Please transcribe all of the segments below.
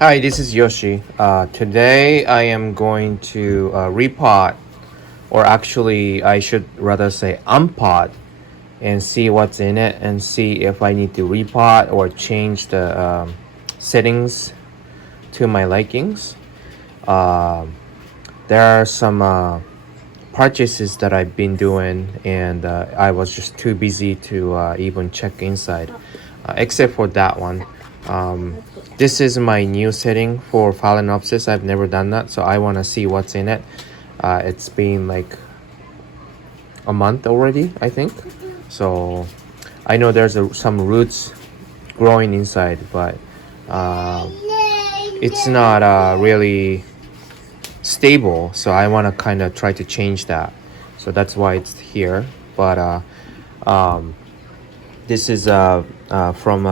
Hi, this is Yoshi. Today I am going to repot, or actually, I should rather say unpot, and see what's in it and see if I need to repot or change the settings to my likings. Um there are some purchases that I've been doing, and I was just too busy to even check inside, except for that one. Um, this is my new setting for Phalaenopsis. I've never done that, so I want to see what's in it. It's been like a month already, I think. So I know there's some roots growing inside, but uh, it's not really stable, so I want to kind of try to change that, so that's why it's here. But um, this is from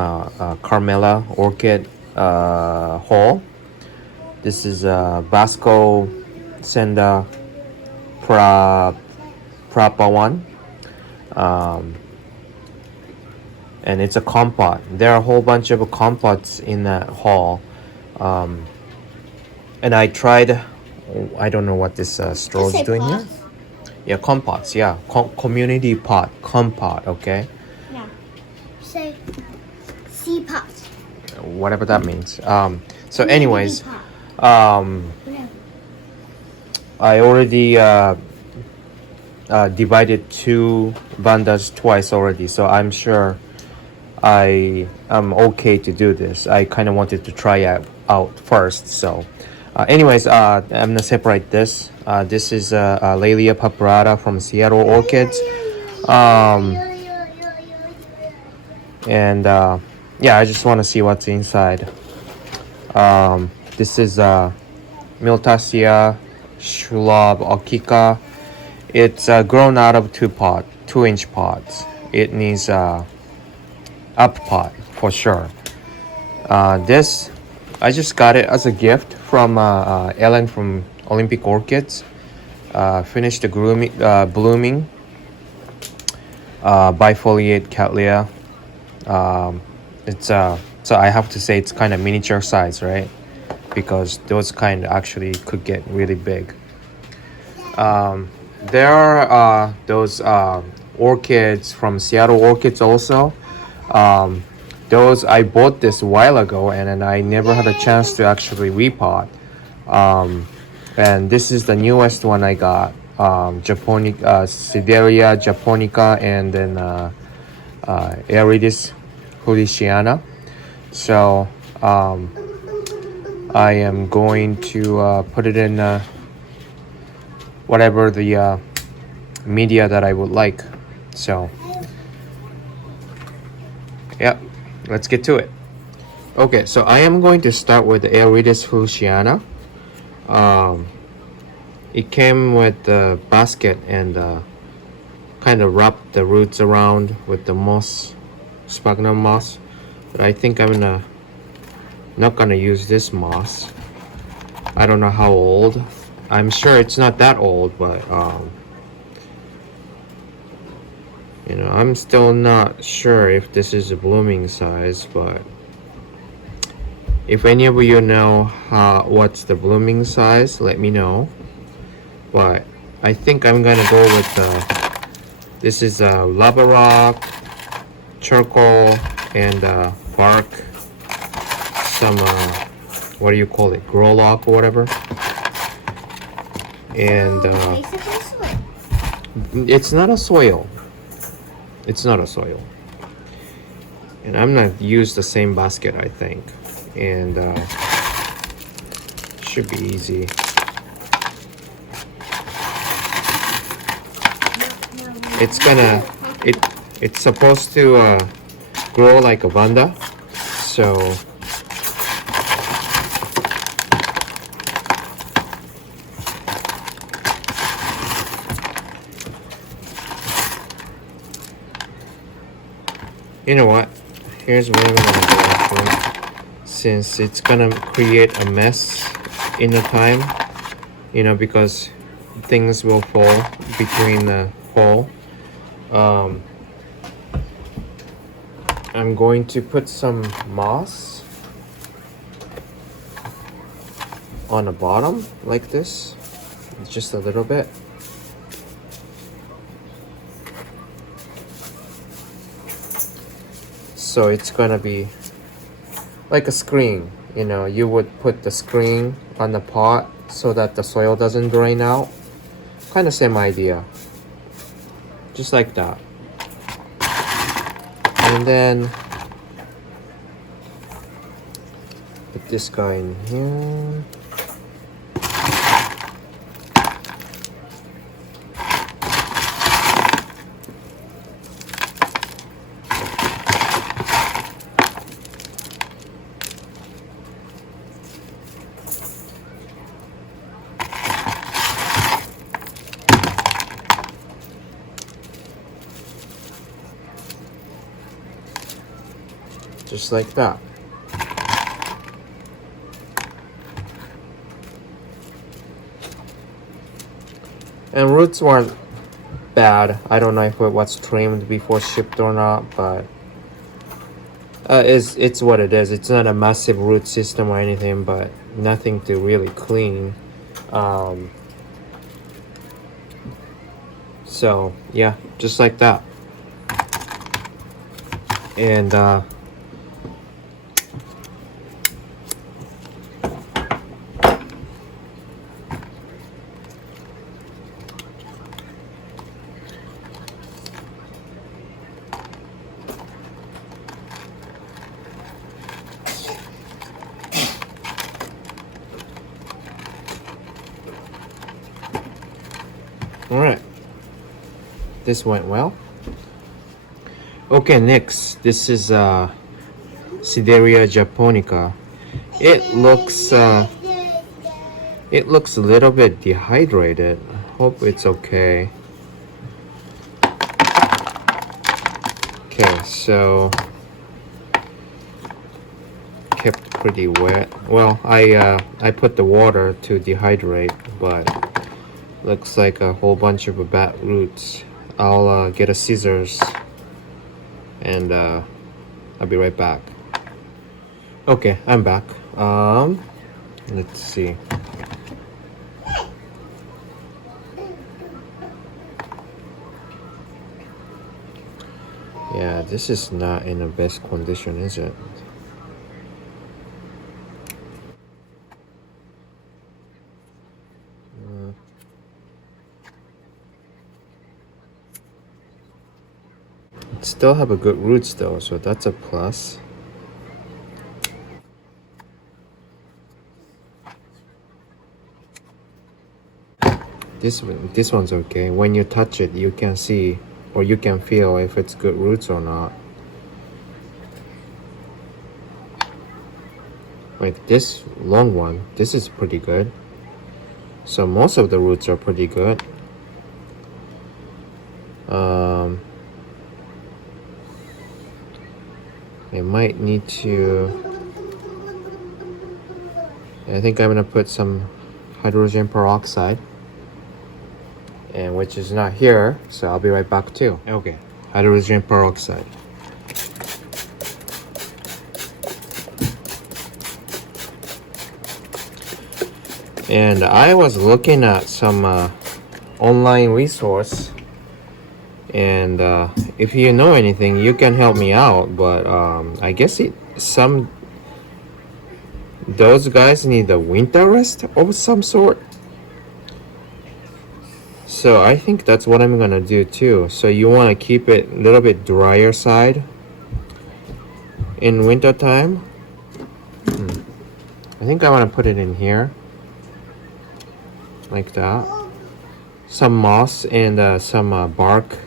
Carmela Orchid Hall. This is Vasco Senda pra Prapa one, um, and it's a compote. There are a whole bunch of compotes in that hall, um, and I tried. I don't know what this straw is doing pot. here. Yeah, compots. Yeah, community pot, compot. Okay, Yeah. Say sea pot. whatever that means. So, Community anyways, pot. um, Yeah. I already divided two bandas twice already, so I'm sure I am okay to do this. I kind of wanted to try out first. So, anyways, I'm gonna separate this. This is Laelia paparata from Seattle Orchids, and yeah, I just want to see what's inside. This is Miltasia shrub akika. It's grown out of 2-inch pots. It needs up pot for sure. This, I just got it as a gift from Ellen from Olympic Orchids. Finished the blooming bifoliate cattleya. It's so I have to say it's kind of miniature size, right? Because those kind actually could get really big. There are those orchids from Seattle Orchids also. Um, those I bought this a while ago, and then I never had a chance to actually repot. Um, and this is the newest one I got. Japonica, Sedirea japonica, and then Aerides houlletiana. So I am going to put it in whatever the media that I would like. So yeah, let's get to it. Okay, so I am going to start with the Aerides houlletiana. It came with the basket, and kind of wrapped the roots around with the moss, sphagnum moss. But I think I'm not gonna use this moss. I don't know how old. I'm sure it's not that old, but I'm still not sure if this is a blooming size. But if any of you know what's the blooming size, let me know. But I think I'm gonna go with this is lava rock, charcoal, and bark. Some what do you call it? Grow lock or whatever. And Basically soil. it's not a soil. It's not a soil. And I'm not use the same basket, I think. And should be easy. It's supposed to grow like a vanda. So you know what? Here's what I'm gonna do, since it's gonna create a mess in the time, because things will fall between the hole. I'm going to put some moss on the bottom like this, just a little bit. So it's gonna be like a screen, you know, you would put the screen on the pot so that the soil doesn't drain out. Kind of same idea, just like that. And then put this guy in here. Just like that. And roots weren't bad. I don't know if it was trimmed before shipped or not, but it's what it is. It's not a massive root system or anything, but nothing to really clean. So yeah, just like that. And all right, this went well. Okay, next, this is Sedirea japonica. It looks a little bit dehydrated. Hope it's okay. Okay, so kept pretty wet. Well, I put the water to dehydrate, but looks like a whole bunch of bad roots. I'll get a scissors and I'll be right back. Okay, I'm back. Let's see. Yeah, this is not in the best condition, is it? It still have a good roots though, so that's a plus. This one's okay. When you touch it, you can see or you can feel if it's good roots or not. Like this long one, this is pretty good. So most of the roots are pretty good. I might need to, I think I'm gonna put some hydrogen peroxide, and which is not here, so I'll be right back too. Okay, hydrogen peroxide. And I was looking at some online resource, and if you know anything, you can help me out. But I guess those guys need a winter rest of some sort. So I think that's what I'm gonna do too. So you want to keep it a little bit drier side in winter time. I think I want to put it in here like that. Some moss and some bark,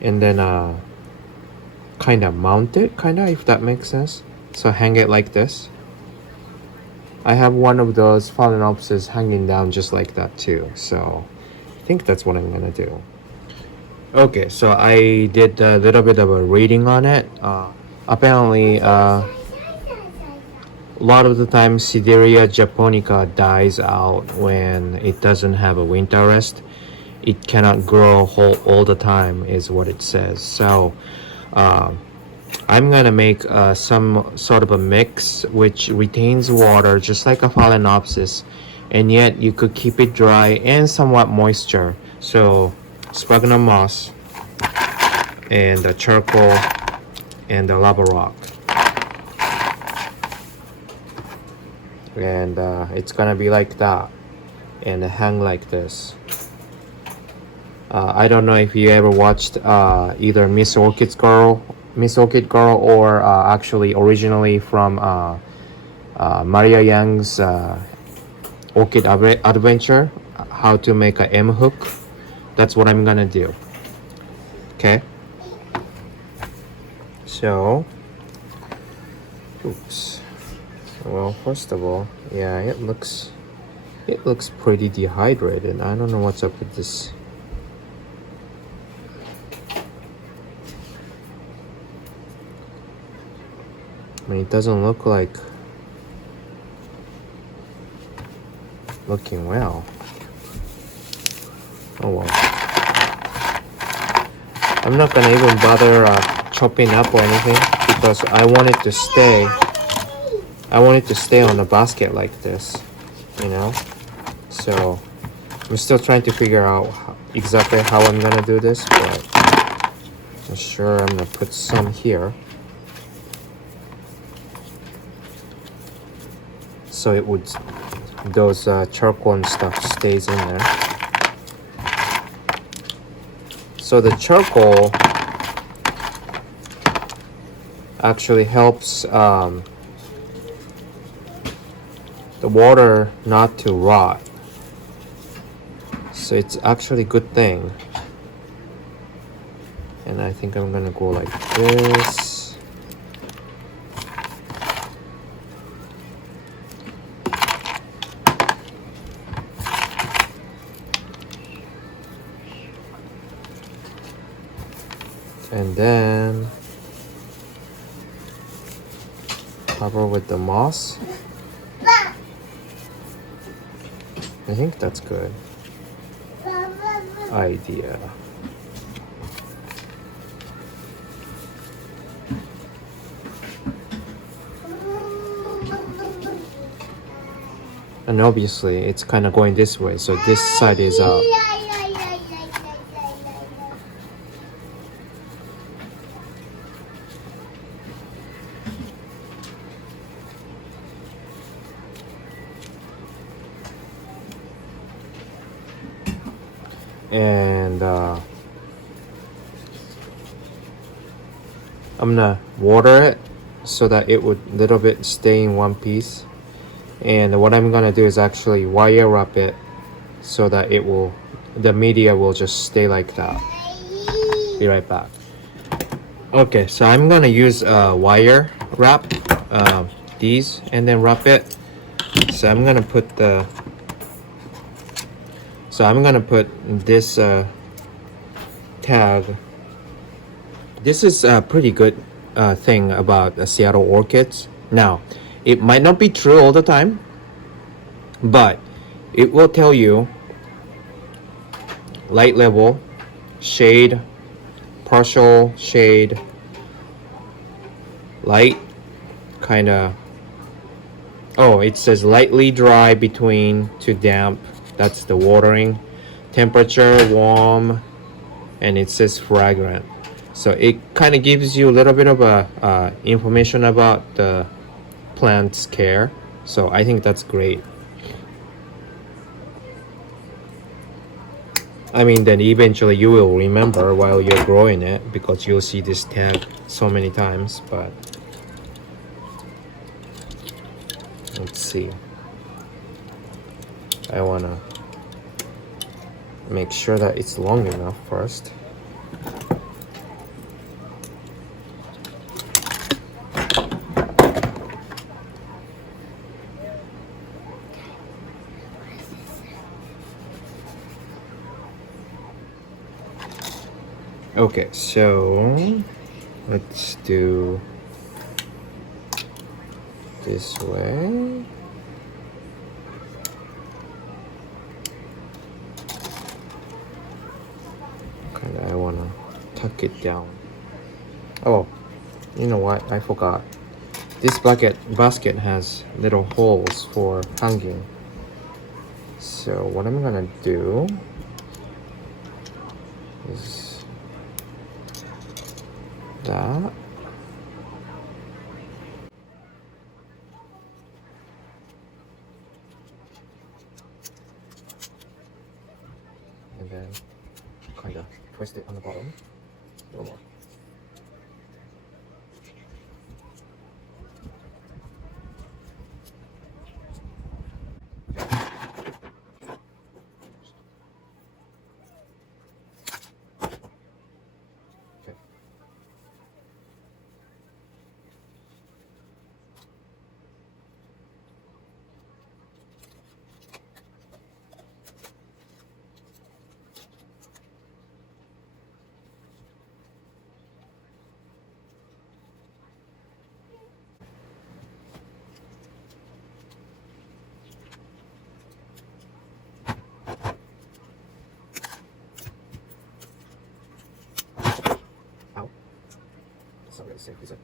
and then kind of mount it, if that makes sense. So hang it like this. I have one of those phalaenopsis hanging down just like that too, so I think that's what I'm gonna do. Okay, so I did a little bit of a reading on it. Apparently a lot of the time Sedirea japonica dies out when it doesn't have a winter rest. It cannot grow all the time is what it says. So I'm gonna make some sort of a mix which retains water just like a phalaenopsis, and yet you could keep it dry and somewhat moisture. So sphagnum moss and the charcoal and the lava rock, and it's gonna be like that and hang like this. I don't know if you ever watched either Miss Orchid Girl, or actually originally from Maria Yang's Orchid Adventure, how to make a M hook. That's what I'm gonna do. Okay. So, oops. Well, first of all, yeah, it looks pretty dehydrated. I don't know what's up with this. I mean, it doesn't look like looking well. Oh well. I'm not gonna even bother chopping up or anything because I want it to stay. I want it to stay on the basket like this, you know. So I'm still trying to figure out exactly how I'm gonna do this, but I'm sure I'm gonna put some here. So it would, those charcoal and stuff stays in there. So the charcoal actually helps the water not to rot. So it's actually a good thing. And I think I'm gonna go like this. And then cover with the moss. I think that's good idea. And obviously it's kind of going this way, so this side is up. And I'm gonna water it so that it would little bit stay in one piece. And what I'm gonna do is actually wire wrap it so that it will, the media will just stay like that. Be right back. Okay, so I'm gonna use wire wrap these and then wrap it. So I'm gonna put the, so I'm gonna put this tag. This is a pretty good thing about Seattle orchids. Now, it might not be true all the time, but it will tell you light level, shade, partial shade, light, kind of. Oh, it says lightly dry between to damp. That's the watering. Temperature, warm, and it says fragrant. So it kind of gives you a little bit of a information about the plant's care. So I think that's great. I mean, then eventually you will remember while you're growing it because you'll see this tag so many times. But let's see. I wanna make sure that it's long enough first. Okay, so let's do this way. Kinda, I wanna tuck it down. Oh, You know what? I forgot. This basket has little holes for hanging. So what I'm gonna do is that. And then kind of twist it on the bottom a little more. Okay. Ow. That's not really safe, is it?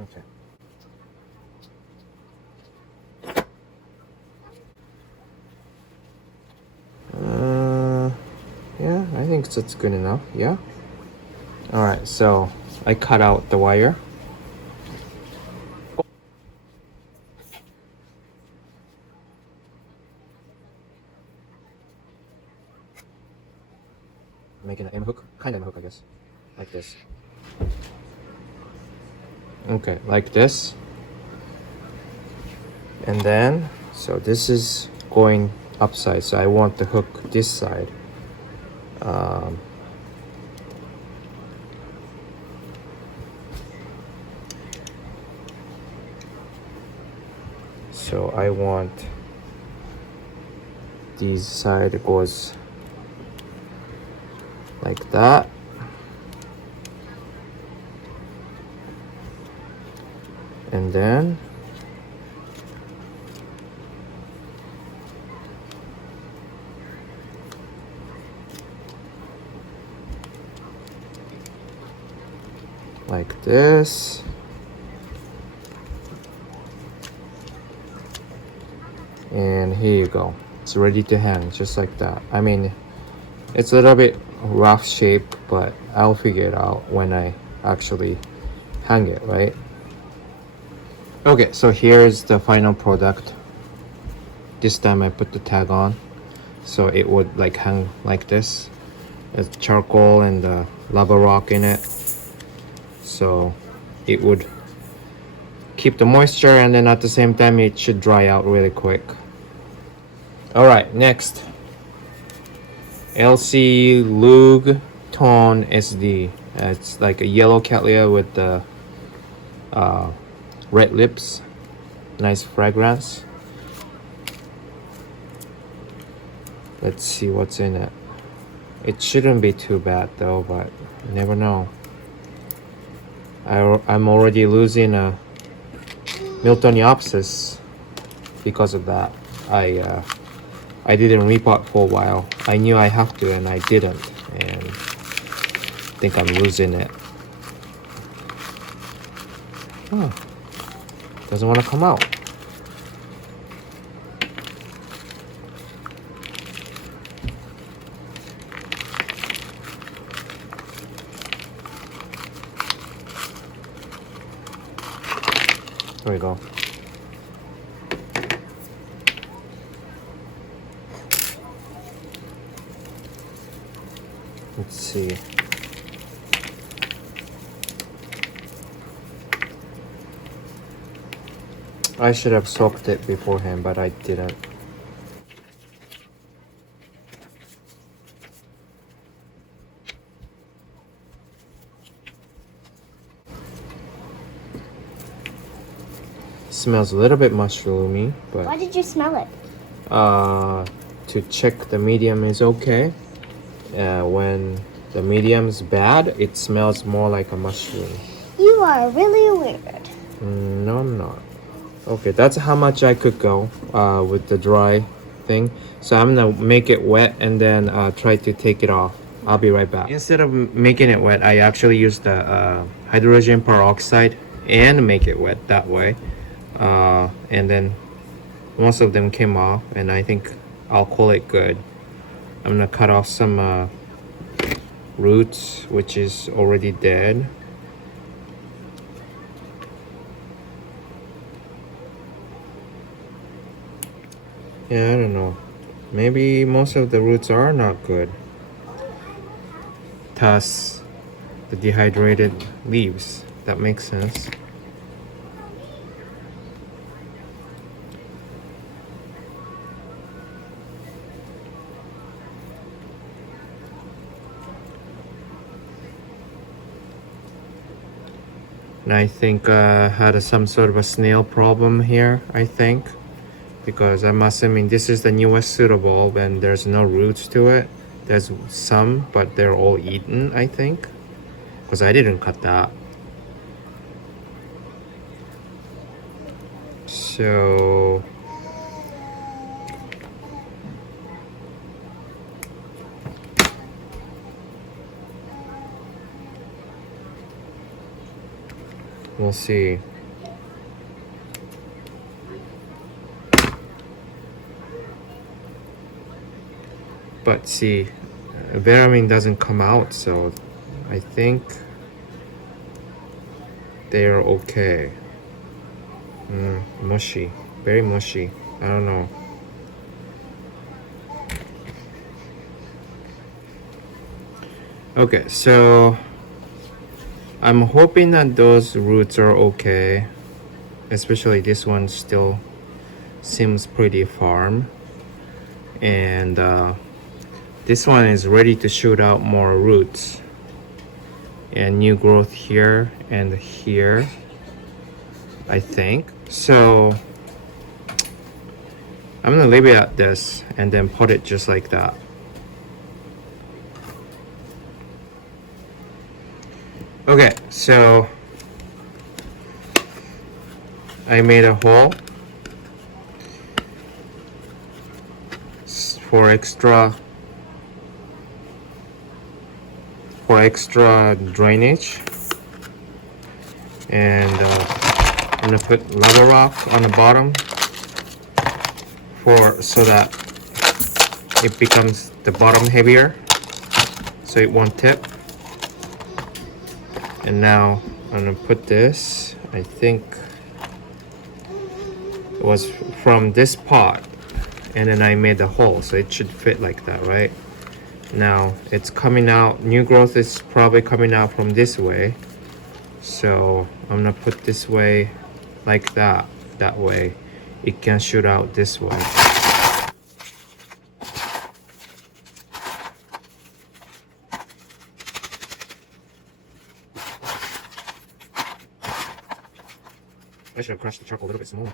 Okay. Yeah, I think that's good enough. Yeah. All right, so I cut out the wire. Making an M hook, kind of M hook, I guess, like this. Okay, like this. And then, so this is going upside, so I want the hook this side. So I want this side goes like that. And then like this. And here you go. It's ready to hang just like that. I mean, it's a little bit rough shape, but I'll figure it out when I actually hang it, right? Okay, so here's the final product. This time I put the tag on, so it would like hang like this. It's charcoal and lava rock in it, so it would keep the moisture, and then at the same time it should dry out really quick. All right, next, LC Lug Tone SD. It's like a yellow cattleya with the red lips. Nice fragrance. Let's see what's in it. It shouldn't be too bad though, but you never know. I'm already losing a Miltoniopsis because of that. I didn't repot for a while. I knew I have to and I didn't, and I think I'm losing it. Oh, doesn't want to come out. There we go. Let's see. I should have soaked it beforehand, but I didn't. Smells a little bit mushroomy, but Why did you smell it? to check the medium is okay. When the medium's bad, it smells more like a mushroom. You are really weird. No, I'm not. Okay, that's how much I could go with the dry thing. So I'm gonna make it wet and then try to take it off. I'll be right back. Instead of making it wet, I actually use the hydrogen peroxide and make it wet that way. And then most of them came off, and I think I'll call it good. I'm gonna cut off some roots, which is already dead. Yeah, I don't know. Maybe most of the roots are not good. Thus, the dehydrated leaves. That makes sense. And I think had some sort of a snail problem here, I think. Because I'm assuming this is the newest pseudobulb and there's no roots to it. There's some, but they're all eaten, I think. Because I didn't cut that. So... we'll see. But see, veramin doesn't come out, so I think they're okay. Mushy, very mushy. I don't know. Okay, so I'm hoping that those roots are okay. Especially this one still seems pretty firm. And this one is ready to shoot out more roots. And new growth here and here, I think. So I'm gonna leave it at this and then put it just like that. Okay, so I made a hole for extra drainage, and I'm gonna put lava rock on the bottom so that it becomes the bottom heavier, so it won't tip. And now I'm gonna put this, I think it was from this pot, and then I made the hole, so it should fit like that, right? Now it's coming out, new growth is probably coming out from this way, so I'm gonna put this way like that. That way it can shoot out this way. I should have crushed the charcoal a little bit smaller.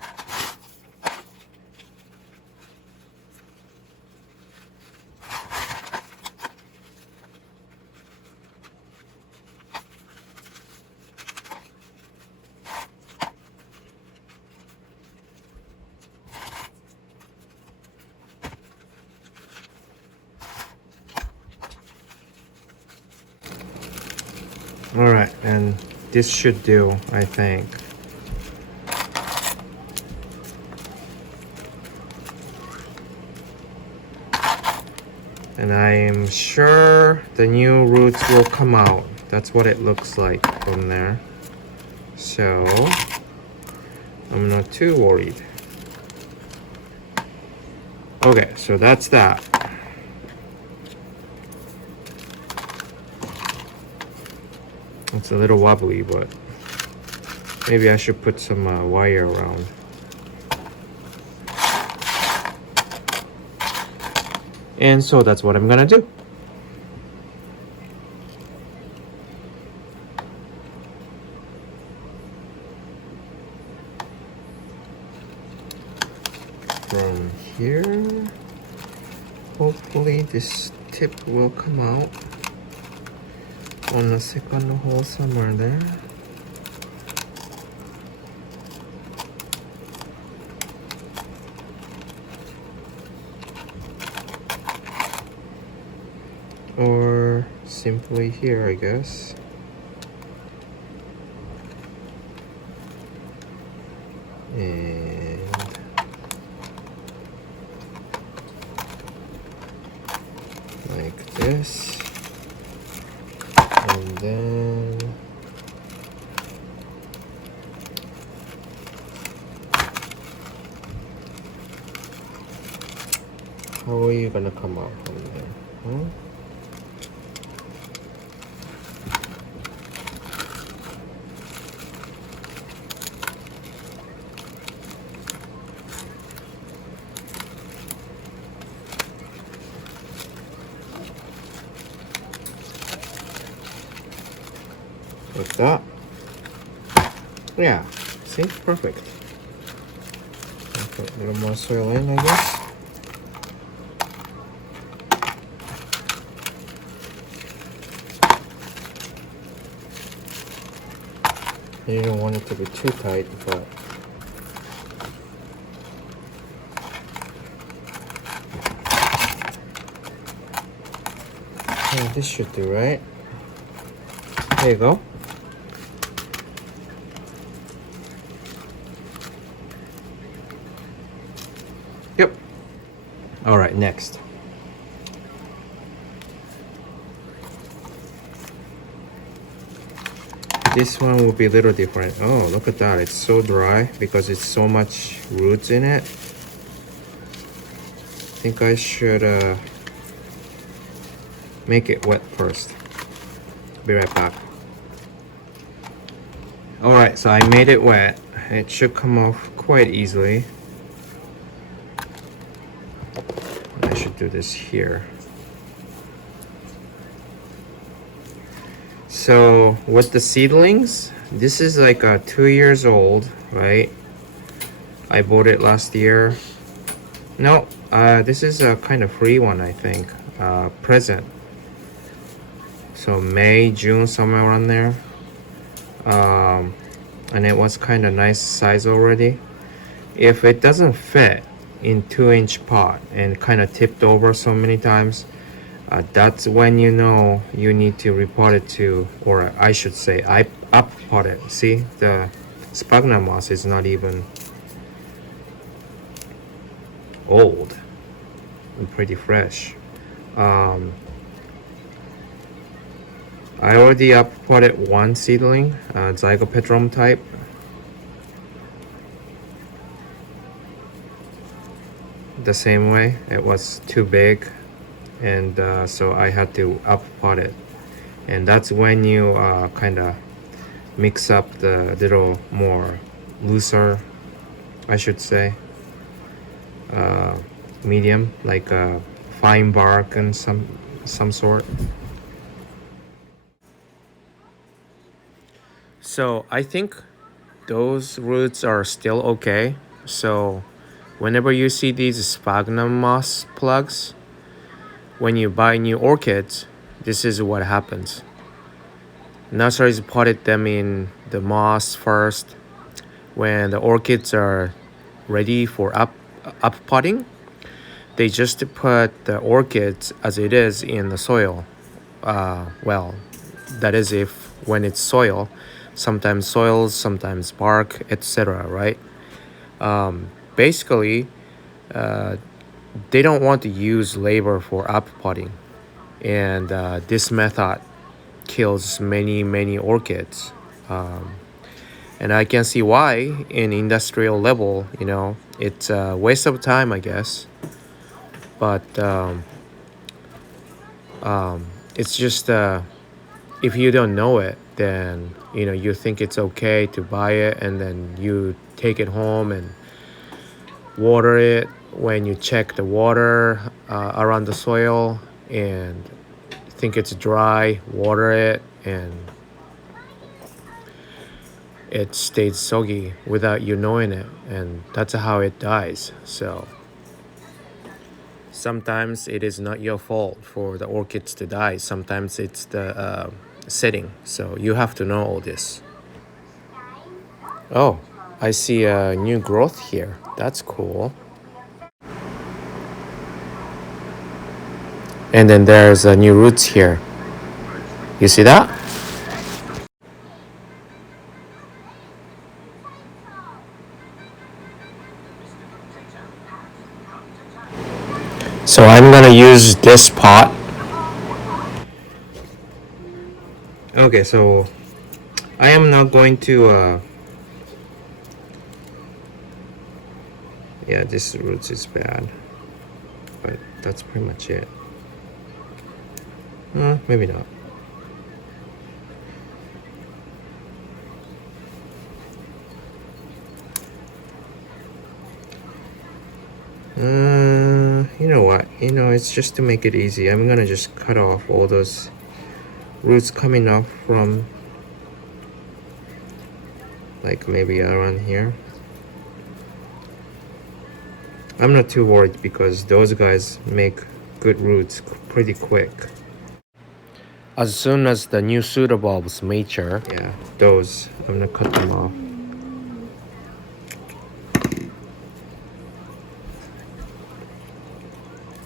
Alright, and this should do, I think. And I am sure the new roots will come out. That's what it looks like from there. So I'm not too worried. Okay, so that's that. It's a little wobbly, but maybe I should put some wire around. And so that's what I'm gonna do. From here, hopefully this tip will come out on the second hole somewhere there. Or simply here, I guess. And like this. And then how are you gonna come out from there? Huh? Like that. Yeah, see, perfect. Put a little more soil in, I guess. You don't want it to be too tight, but yeah, this should do, right? There you go. Yep. All right, next. This one will be a little different. Oh, look at that. It's so dry because it's so much roots in it. I think I should make it wet first. Be right back. All right, so I made it wet. It should come off quite easily. I should do this here. So with the seedlings, this is like 2 years old, right? I bought it last year. No, this is a kind of free one, I think. Present. So May, June, somewhere around there. And it was kind of nice size already. If it doesn't fit in 2-inch pot and kind of tipped over so many times, that's when you know you need to repot it to, or I should say, I up pot it. See, the sphagnum moss is not even old and pretty fresh. I already up potted one seedling, Zygopedrum type. The same way, it was too big, and so I had to up pot it. And that's when you kind of mix up the little more looser, I should say, medium, like fine bark and some sort. So I think those roots are still okay. So whenever you see these sphagnum moss plugs, when you buy new orchids, this is what happens. Nurseries potted them in the moss first. When the orchids are ready for up potting, they just put the orchids as it is in the soil. Well, that is if when it's soil, sometimes soils, sometimes bark, etc. Right? Basically, they don't want to use labor for up potting, and this method kills many orchids. And I can see why in industrial level, it's a waste of time, I guess. But it's just if you don't know it, then you think it's okay to buy it, and then you take it home and water it. When you check the water around the soil and think it's dry, water it, and it stays soggy without you knowing it, and that's how it dies. So sometimes it is not your fault for the orchids to die. Sometimes it's the setting. So you have to know all this. Oh, I see a new growth here. That's cool. And then there's new roots here. You see that? So I'm gonna use this pot. Okay, so I am not going to yeah, this roots is bad, but that's pretty much it. Maybe not. You know what? It's just to make it easy. I'm gonna just cut off all those roots coming off from, like, maybe around here. I'm not too worried because those guys make good roots pretty quick. As soon as the new pseudobulbs mature, yeah, those, I'm gonna cut them off.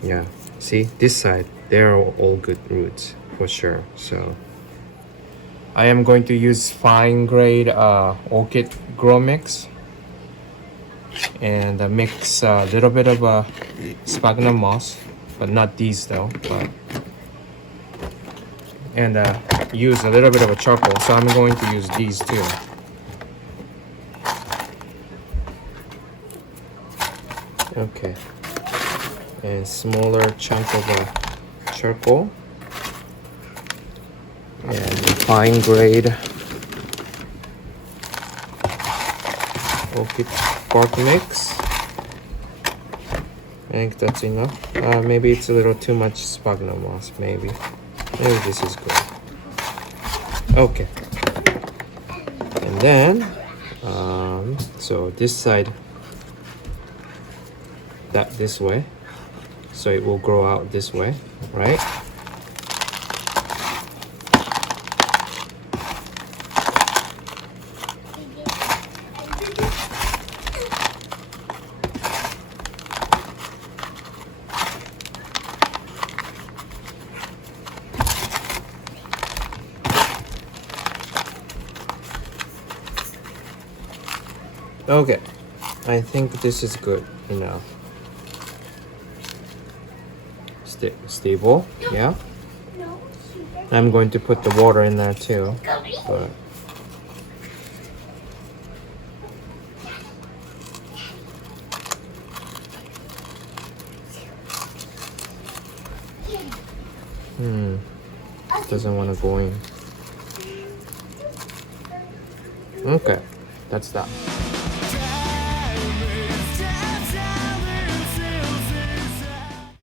Yeah, see, this side, they're all good roots for sure. So I am going to use fine grade orchid grow mix and mix a little bit of sphagnum moss, but not these though, and use a little bit of a charcoal. So I'm going to use these too. Okay, and smaller chunk of charcoal and fine grade orchid bark mix. I think that's enough. Maybe it's a little too much sphagnum moss. Maybe this is good. Okay, and then so this side, that this way, so it will grow out this way, right? Okay, I think this is good enough. Stable, yeah. I'm going to put the water in there too, but doesn't want to go in. Okay, that's that.